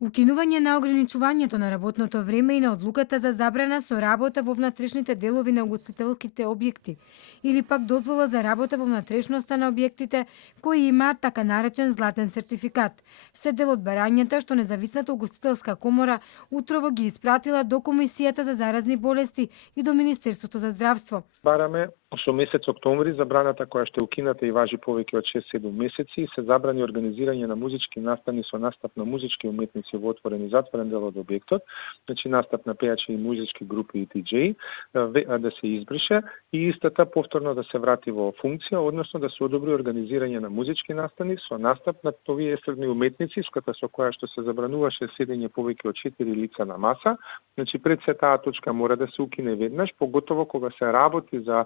Укинување на ограничувањето на работното време и на одлуката за забрана со работа во внатрешните делови на угостителските објекти или пак дозвола за работа во внатрешноста на објектите кои имаат така наречен златен сертификат. Се дел од барањата што Независната угостителска комора утрово ги испратила до Комисијата за заразни болести и до Министерството за здравство. Бараме со месец октомври забраната која ще укината и важи повеќе од 6-7 месеци и се забрани организирање на музички настани со настап на музички уметници во отворен и затворен дел од објектот, значи настап на пејачи и музички групи и диџеи, да се избрише и истата повторно да се врати во функција, односно да се одобри организирање на музички настани со настап на овие естрадни уметници, со која што се забрануваше седење повеќе од 4 лица на маса. Значи пред се таа точка мора да се укине веднаш, поготово кога се работи за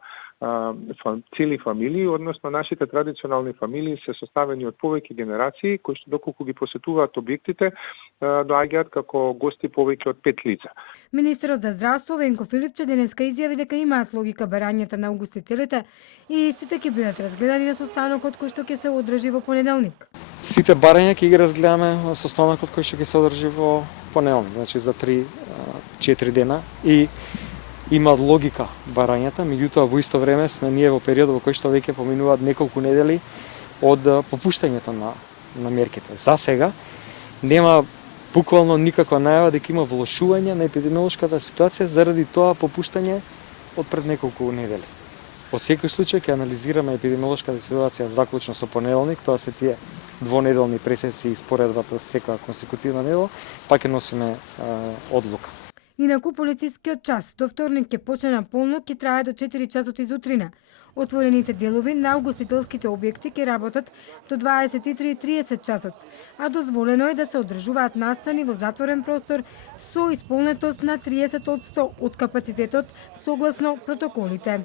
цели фамилии, односно нашите традиционални фамилии се составени од повеќе генерации кои што доколку ги посетуваат објектите доаѓаат како гости повеќе од 5 лица. Министерот за здравство Венко Филипче денеска изјави дека имаат логика барањата на угостителите и истите ќе бидат разгледани на состанокот кој што ќе се одржи во понеделник. Сите барања ќе ги разгледаме на состанокот кој што ќе се одржи во понеделник, значи за 3-4 дена и има логика барањата, меѓутоа во исто време сме ние во период во кој што веќе поминуваат неколку недели од попуштањето на мерките. За сега нема буквално никаква најава дека има влошување на епидемиолошката ситуација заради тоа попуштање од пред неколку недели. Во секој случај ќе анализираме епидемиолошката ситуација заклучно со понеделник, тоа се тие двонеделни пресеци и споредбата секоја консекутивна недела, па ќе носиме одлука. Инаку полицискиот час до вторник ќе почне на полнок и трае до 4 часот изутрина. Отворените делови на угостителските објекти ќе работат до 23:30 часот, а дозволено е да се одржуваат настани во затворен простор со исполнетост на 30% од капацитетот согласно протоколите.